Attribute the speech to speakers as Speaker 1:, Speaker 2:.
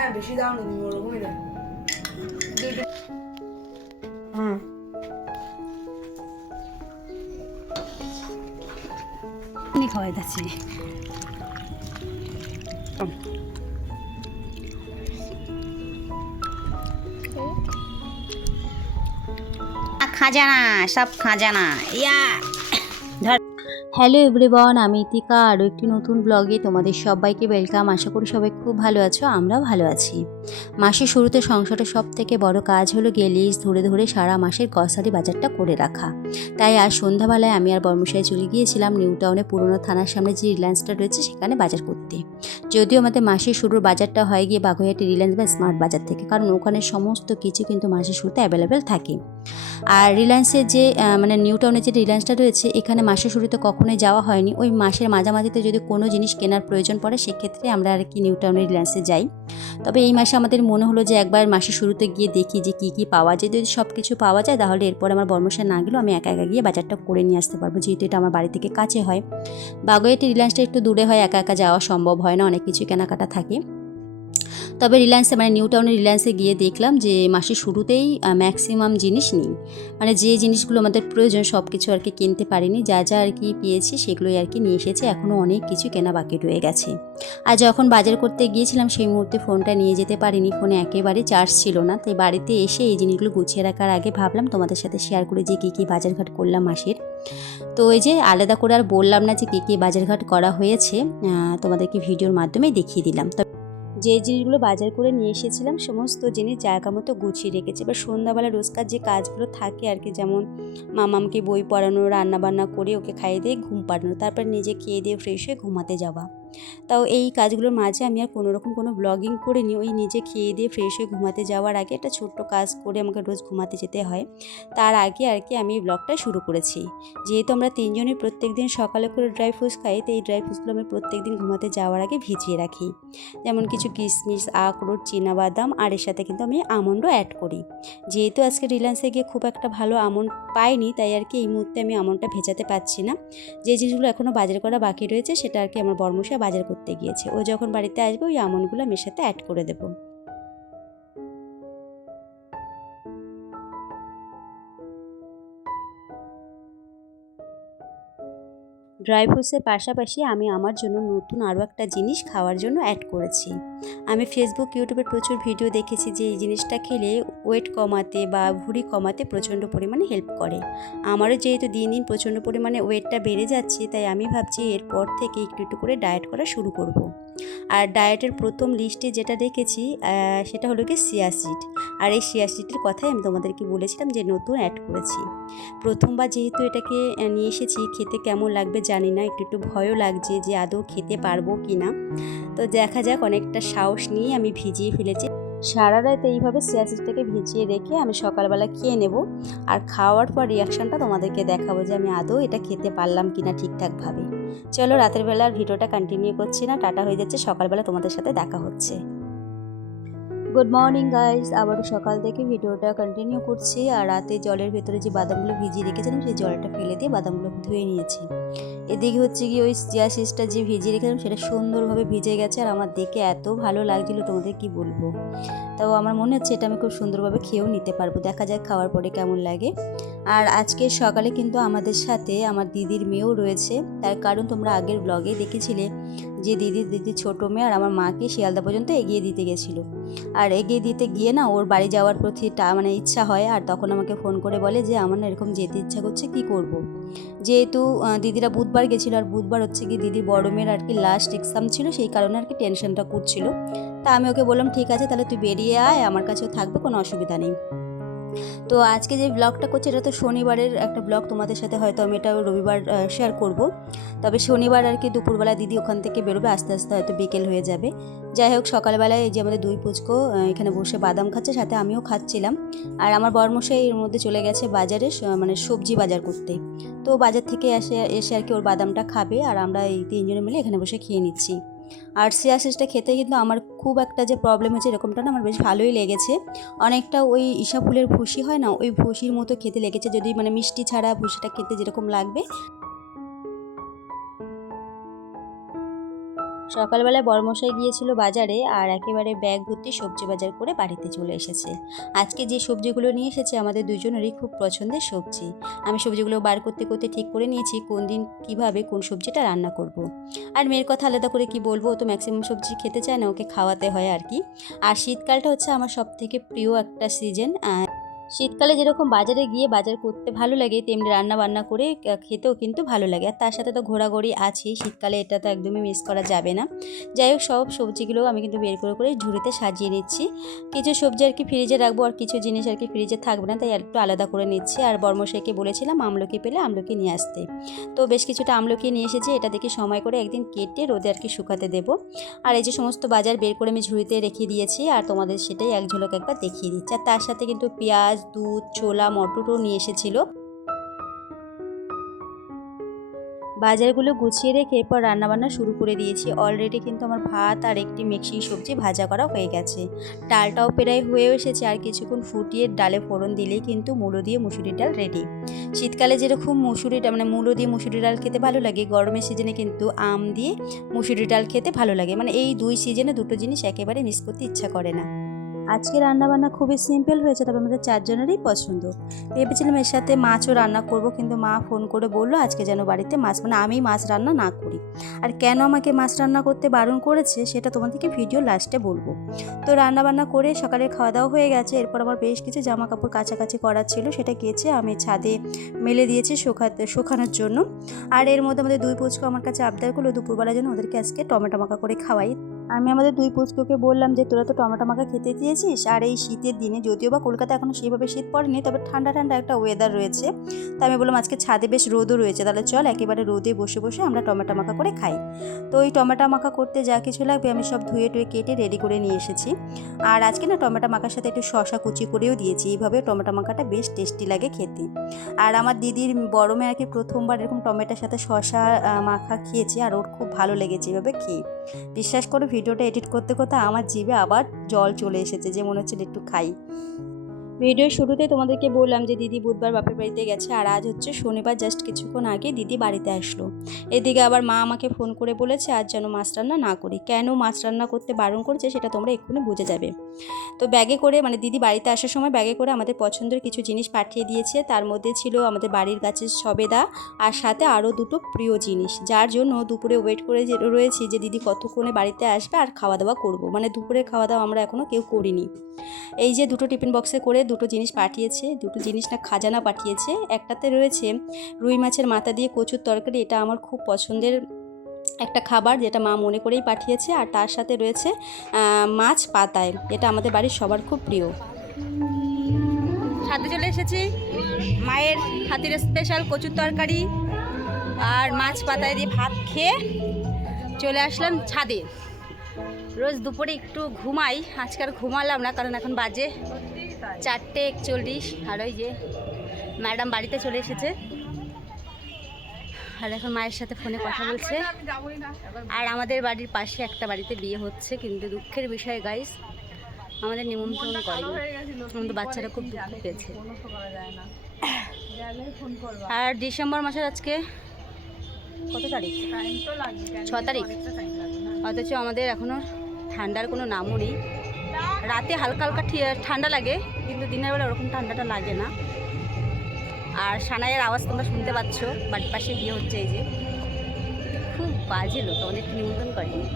Speaker 1: হ্যাঁ বেশি দাও না তুমি ওরকমই দেয় হুম।
Speaker 2: খাওয়াই যাচ্ছে। খাজানা সব খাজানা ইয়া। হ্যালো এভরিওয়ান আমি ইতিকা, আরও একটি নতুন ব্লগে তোমাদের সবাইকে ওয়েলকাম আশা করি সবাই খুব ভালো আছো আমরা ভালো আছি। মাসের শুরুতে সংসারের সব থেকে বড় কাজ হলো গিয়ে লিস্ট ধরে ধরে সারা মাসের গ্রসারি বাজারটা করে রাখা। তাই আজ সন্ধ্যাবেলায় আমি আর বর্মশাই চলে গিয়েছিলাম নিউ টাউনে পুরনো থানার সামনে যে রিলায়েন্সটা রয়েছে সেখানে বাজার করতে। যদিও আমাদের মাসের শুরুর বাজারটা হয় গিয়ে বাগুইহাটি রিলায়েন্স বা স্মার্ট বাজার থেকে, কারণ ওখানে সমস্ত কিছু কিন্তু মাসের শুরুতে অ্যাভেলেবেল থাকে। আর রিলায়েন্সের যে মানে নিউ টাউনের যে রিলায়েন্সটা রয়েছে, এখানে মাসের শুরুতে কখনোই যাওয়া হয়নি। ওই মাসের মাঝামাঝিতে যদি কোনো জিনিস কেনার প্রয়োজন পড়ে, সেক্ষেত্রে আমরা আর কি নিউ টাউনের রিলায়েন্সে যাই। তবে এই মাসে আমাদের মনে হলো যে একবার মাসের শুরুতে গিয়ে দেখি যে কি কি পাওয়া যায়। যদি সব কিছু পাওয়া যায়, তাহলে এরপর আমার বর্মশা না গেলেও আমি একা একা গিয়ে বাজারটা করে নিয়ে আসতে পারব। যেহেতু এটা আমার বাড়ি থেকে কাছে হয়। বাগোয়েটি রিলায়েন্সটা একটু দূরে হয়, একা একা যাওয়া সম্ভব হয় না, অনেক কিছু কেনাকাটা থাকে। তবে রিলায়েন্সে মানে নিউ টাউনের রিলায়েন্সে গিয়ে দেখলাম যে মাসের শুরুতেই ম্যাক্সিমাম জিনিস নেই। মানে যে জিনিসগুলো আমাদের প্রয়োজন সব কিছু আর কি কিনতে পারিনি। যা যা আর কি পেয়েছি, সেগুলোই আর কি নিয়ে এসেছে। এখনও অনেক কিছু কেনা বাকি রয়ে গেছে। আর যখন বাজার করতে গিয়েছিলাম, সেই মুহূর্তে ফোনটা নিয়ে যেতে পারিনি। ফোনে একেবারে চার্জ ছিল না। তাই বাড়িতে এসে এই জিনিসগুলো গুছিয়ে রাখার আগে ভাবলাম, তোমাদের সাথে শেয়ার করে যে কী কী বাজারঘাট করলাম মাসের। তো এই যে আলাদা করে আর বললাম না যে কী কী বাজারঘাট করা হয়েছে তোমাদেরকে ভিডিওর মাধ্যমে দেখিয়ে দিলাম। যে জিনিসগুলো বাজার করে নিয়ে এসেছিলাম, সমস্ত জিনিস জায়গা মতো গুছিয়ে রেখেছি। এবার সন্ধ্যাবেলা রোজকার যে কাজগুলো থাকে আর কি, যেমন মামামকে বই পড়ানো রান্না বান্না করে, ওকে খাইয়ে দিয়ে ঘুম পাড়ানো, তারপর নিজে খেয়ে দিয়ে ফ্রেশ হয়ে ঘুমাতে যাওয়া। তাও এই কাজগুলোর মাঝে আমি আর কোনো রকম কোনো ব্লগিং করিনি। ওই নিজে খেয়ে দিয়ে ফ্রেশ হয়ে ঘুমাতে যাওয়ার আগে একটা ছোট্ট কাজ করে আমাকে রোজ ঘুমাতে যেতে হয়। তার আগে আর কি আমি ব্লগটা শুরু করেছি। যেহেতু আমরা তিনজনই প্রত্যেক দিন সকালে করে ড্রাই ফ্রুটস খাই, তো এই ড্রাই ফ্রুটসগুলো আমি প্রত্যেক দিন ঘুমাতে যাওয়ার আগে ভিজিয়ে রাখি। যেমন কিছু কিশমিশ, আখরোট বাদাম আর এর সাথে কিন্তু আমি আমন্ডও অ্যাড করি। যেহেতু আজকে রিলায়েন্সে গিয়ে খুব একটা ভালো আমন্ড পাইনি, তাই আর কি এই মুহূর্তে আমি আমন্ডটা ভেজাতে পারছি না। যে জিনিসগুলো এখনও বাজার করা বাকি রয়েছে, সেটা আর কি আমার বর্মশা বাজার করতে গিয়েছে। ও যখন বাড়িতে আসবে, ওই আমনগুলো আমি সাথে অ্যাড করে দেবো। ড্রাই ফ্রুটসের পাশাপাশি আমি আমার জন্য নতুন আরও একটা জিনিস খাওয়ার জন্য অ্যাড করেছি। আমি ফেসবুক ইউটিউবে প্রচুর ভিডিও দেখেছি যে এই জিনিসটা খেলে ওয়েট কমাতে বা ভুঁড়ি কমাতে প্রচণ্ড পরিমাণে হেল্প করে। আমারও যেহেতু দিন দিন প্রচণ্ড পরিমাণে ওয়েটটা বেড়ে যাচ্ছে তাই আমি ভাবছি এরপর থেকে একটু একটু করে ডায়েট করা শুরু করব। আর ডায়েটের প্রথম লিস্টে যেটা আহ, সেটা হলো কি সিয়া সিড আর এই সিয়া সিডের কথাই আমি তোমাদেরকে বলেছিলাম যে নতুন অ্যাড করেছি। প্রথমবার যেহেতু এটাকে নিয়ে এসেছি খেতে কেমন লাগবে জানি না একটু একটু ভয়ও লাগছে যে আদৌ খেতে পারব কি না তো দেখা যাক অনেকটা সাহস নিয়ে আমি ভিজিয়ে ফেলেছি। সারা রাত এইভাবে সিয়াসিসটাকে ভিজিয়ে রেখে আমি সকালবেলা খেয়ে নেব। আর খাওয়ার পর রিয়াকশানটা তোমাদেরকে দেখাবো যে আমি আদৌ এটা খেতে পারলাম কি না ঠিকঠাকভাবে। চলো রাতের বেলার ভিডিওটা কন্টিনিউ করছি না, টাটা হয়ে যাচ্ছে, সকালবেলা তোমাদের সাথে দেখা হচ্ছে। গুড মর্নিং গাইজ আবারও সকাল থেকে ভিডিওটা কন্টিনিউ করছি আর রাতে জলের ভেতরে যে বাদামগুলো ভিজিয়ে রেখেছিলাম, সেই জলটা ফেলে দিয়ে বাদামগুলো ধুয়ে নিয়েছি। এদিকে হচ্ছে কি ওই চিয়া সিসটা যে ভিজিয়ে রেখেছিলাম, সেটা সুন্দরভাবে ভিজে গেছে আর আমার দেখে এত ভালো লাগছিল, তোমাদের কি বলব? তাও আমার মনে হচ্ছে এটা আমি খুব সুন্দরভাবে খেয়েও নিতে পারব। দেখা যাক খাওয়ার পরে কেমন লাগে। আর আজকে সকালে কিন্তু আমাদের সাথে আমার দিদির মেয়েও রয়েছে। তার কারণ তোমরা আগের ব্লগে দেখেছিলে। যে দিদির দিদি ছোটো মেয়ে আর আমার মাকে শিয়ালদা পর্যন্ত এগিয়ে দিতে গেছিল। আর এগিয়ে দিতে গিয়ে না ওর বাড়ি যাওয়ার প্রতি টা মানে ইচ্ছা হয় আর তখন আমাকে ফোন করে বলে যে আমার না এরকম যেতে ইচ্ছা করছে, কি করব। যেহেতু দিদিরা বুধবার গেছিল আর বুধবার হচ্ছে কি দিদির বড় মেয়ের আর কি লাস্ট এক্সাম ছিল সেই কারণে আর কি টেনশনটা করছিল। তা আমি ওকে বললাম, ঠিক আছে, তাহলে তুই বেরিয়ে আয়, আমার কাছেও থাকবে, কোনো অসুবিধা নেই। তো আজকে যে ব্লগটা করছি, এটা তো শনিবারের একটা ব্লগ তোমাদের সাথে হয়তো আমি এটা রবিবার শেয়ার করব। তবে শনিবার আর কি দুপুরবেলা দিদি ওখান থেকে বেরোবে, আস্তে আস্তে হয়তো বিকেল হয়ে যাবে। যাই হোক, সকালবেলায় এই যে আমাদের দুই পুচকো এখানে বসে বাদাম খাচ্ছে, সাথে আমিও খাচ্ছিলাম। আর আমার বরমশাই এর মধ্যে চলে গেছে বাজারে মানে সবজি বাজার করতে। তো বাজার থেকে এসে এসে আর কি ওর বাদামটা খাবে, আর আমরা এই তিনজনে মিলে এখানে বসে খেয়ে নিচ্ছি। আর সিয়াসিসটা খেতে কিন্তু আমার খুব একটা যে প্রবলেম হয়েছে এরকমটা না আমার বেশ ভালোই লেগেছে। অনেকটা ওই ঈশা ফুলের ভুসি হয় না, ওই ভুসির মতো খেতে লেগেছে, যদি মানে মিষ্টি ছাড়া ভুসিটা খেতে যেরকম লাগবে। সকালবেলায় বরমশাই গিয়েছিল বাজারে আর একেবারে ব্যাগ ভর্তি সবজি বাজার করে বাড়িতে চলে এসেছে। আজকে যে সবজিগুলো নিয়ে এসেছে, আমাদের দুজনেরই খুব পছন্দের সবজি। আমি সবজিগুলো বার করতে করতে ঠিক করে নিয়েছি, কোন দিন কীভাবে কোন সবজিটা রান্না করব। আর মেয়ের কথা আলাদা করে কি বলব তো ম্যাক্সিমাম সবজি খেতে চায় না, ওকে খাওয়াতে হয় আর কি। আর শীতকালটা হচ্ছে আমার সব থেকে প্রিয় একটা সিজন শীতকালে যেরকম বাজারে গিয়ে বাজার করতে ভালো লাগে, তেমনি রান্না বান্না করে খেতেও কিন্তু ভালো লাগে। আর তার সাথে তো ঘোরাঘুরি আছেই, শীতকালে এটা তো একদমই মিস করা যাবে না। যাই হোক, সব সবজিগুলো আমি কিন্তু বের করে করে ঝুড়িতে সাজিয়ে নিচ্ছি। কিছু সবজি আর কি ফ্রিজে রাখব, আর কিছু জিনিস আর কি ফ্রিজে থাকবে না, তাই একটু আলাদা করে নিচ্ছি। আর বর্মশাইকে বলেছিলাম আমলকি পেলে আমলকি নিয়ে আসতে। তো বেশ কিছুটা আমলকি নিয়ে এসেছি, এটা দেখে সময় করে একদিন কেটে রোদে আর কি শুকাতে দেবো। আর এই যে সমস্ত বাজার বের করে আমি ঝুড়িতে রেখে দিয়েছি, আর তোমাদের সেটাই এক ঝলক একবার দেখিয়ে দিচ্ছি। আর তার সাথে কিন্তু পেঁয়াজ দুধ, ছোলা, মটরও নিয়ে এসেছিল। বাজারগুলো গুছিয়ে রেখে এরপর রান্নাবান্না শুরু করে দিয়েছি। অলরেডি কিন্তু আমার ভাত আর একটি মিক্সি সবজি ভাজা করা হয়ে গেছে। ডালটাও প্রায় হয়ে এসেছে আর কিছুক্ষণ ফুটিয়ে ডালে ফোড়ন দিলেই কিন্তু মূলো দিয়ে মুসুরি ডাল রেডি শীতকালে যেরকম মুসুরি মানে মূলো দিয়ে মুসুরি ডাল খেতে ভালো লাগে, গরমের সিজনে কিন্তু আম দিয়ে মুসুরি ডাল খেতে ভালো লাগে। মানে এই দুই সিজনে দুটো জিনিস একেবারে মিস করতে ইচ্ছা করে না। আজকে রান্নাবান্না খুবই সিম্পল হয়েছে, তবে আমাদের চারজনেরই পছন্দ। ভেবেছিলাম এর সাথে মাছও রান্না করব, কিন্তু মা ফোন করে বলল, আজকে যেন বাড়িতে মাছ মানে আমি মাছ রান্না না করি। আর কেন আমাকে মাছ রান্না করতে বারণ করেছে, সেটা তোমাদেরকে ভিডিও লাস্টে বলব। তো রান্না বান্না করে সকালে খাওয়া দাওয়া হয়ে গেছে, এরপর আমার বেশ কিছু জামা কাপড় কাছাকাছি করার ছিল, সেটা গিয়েছে আমি ছাদে মেলে দিয়েছি শুকাতে শুকানোর জন্য। আর এর মধ্যে আমাদের দুই পুচকো আমার কাছে আবদার করল, দুপুরবেলার যেন ওদেরকে আজকে টমেটো মাখা করে খাওয়াই। আমি আমাদের দুই পুচকোকে বললাম যে, তোরা তো টমেটো মাখা খেতে চেয়েছিস, আর এই শীতের দিনে যদিও বা কলকাতা এখনও সেইভাবে শীত পড়েনি, তবে ঠান্ডা ঠান্ডা একটা ওয়েদার রয়েছে। তাই আমি বললাম, আজকে ছাদে বেশ রোদও রয়েছে, তাহলে চল একেবারে রোদে বসে বসে আমরা টমেটো মাখা করে খাই। তো ওই টমেটো মাখা করতে যা কিছু লাগবে আমি সব ধুয়ে টুয়ে কেটে রেডি করে নিয়ে এসেছি। আর আজকে না টমেটো মাখার সাথে একটু শশা কুচি করেও দিয়েছি, এইভাবে টমেটো মাখাটা বেশ টেস্টি লাগে খেতে। আর আমার দিদির বড় মেয়ে আর কি প্রথমবার এরকম টমেটোর সাথে শশা মাখা খেয়েছে, আর ওর খুব ভালো লেগেছে এভাবে খেয়ে। বিশ্বাস করো ভিডিওটা এডিট করতে করতে আমার জিভে আবার জল চলে এসেছে যে মনে হচ্ছে একটু খাই। ভিডিওর শুরুতে তোমাদেরকে বললাম যে দিদি বুধবার বাপের বাড়িতে গেছে আর আজ হচ্ছে শনিবার, জাস্ট কিছুক্ষণ আগে দিদি বাড়িতে আসলো। এদিকে আবার মা আমাকে ফোন করে বলেছে, আজ যেন মাছ রান্না না করি। কেন মাছ রান্না করতে বারণ করেছে সেটা তোমরা এক্ষুনি বুঝে যাবে। তো ব্যাগে করে মানে দিদি বাড়িতে আসার সময় ব্যাগে করে আমাদের পছন্দের কিছু জিনিস পাঠিয়ে দিয়েছে। তার মধ্যে ছিল আমাদের বাড়ির গাছের সবেদা আর সাথে আরও দুটো প্রিয় জিনিস। যার জন্য দুপুরে ওয়েট করে রয়েছি যে দিদি কতক্ষণে বাড়িতে আসবে আর খাওয়া দাওয়া করব। মানে দুপুরে খাওয়া দাওয়া আমরা এখনও কেউ করিনি। এই যে দুটো টিফিন বক্সে করে দুটো জিনিস পাঠিয়েছে, দুটো জিনিস না খাজানা পাঠিয়েছে। একটাতে রয়েছে রুই মাছের মাথা দিয়ে কচুর তরকারি, এটা আমার খুব পছন্দের একটা খাবার যেটা মা মনে করেই পাঠিয়েছে। আর তার সাথে রয়েছে মাছ পাতায়, এটা আমাদের বাড়ির সবার খুব প্রিয়। ছাদে চলে এসেছি। মায়ের হাতের স্পেশাল কচুর তরকারি আর মাছ পাতায় দিয়ে ভাত খেয়ে চলে আসলাম ছাদে। রোজ দুপুরে একটু ঘুমাই আজকাল ঘুমালাম না, কারণ এখন বাজে চারটে একচল্লিশ, আর ওই যে ম্যাডাম বাড়িতে চলে এসেছে। আর এখন মায়ের সাথে ফোনে কথা বলছে। আর আমাদের বাড়ির পাশে একটা বাড়িতে বিয়ে হচ্ছে, কিন্তু দুঃখের বিষয় গাইস আমাদের নিমন্ত্রণ করেনি। আমাদের বাচ্চারা খুব দুঃখ পেয়েছে। আর ডিসেম্বর মাসের আজকে কত তারিখ? ছ তারিখ। অথচ আমাদের এখনও ঠান্ডার কোনো নামও নেই। রাতে হালকা হালকা ঠান্ডা লাগে, কিন্তু দিনের বেলা ওরকম ঠান্ডাটা লাগে না। আর সানাইয়ের আওয়াজ তোমরা শুনতে পাচ্ছ, বাড়ির পাশে গিয়ে হচ্ছে এই যে, খুব বাজে লোক, অনেক নিমন্ত্রণ করেনি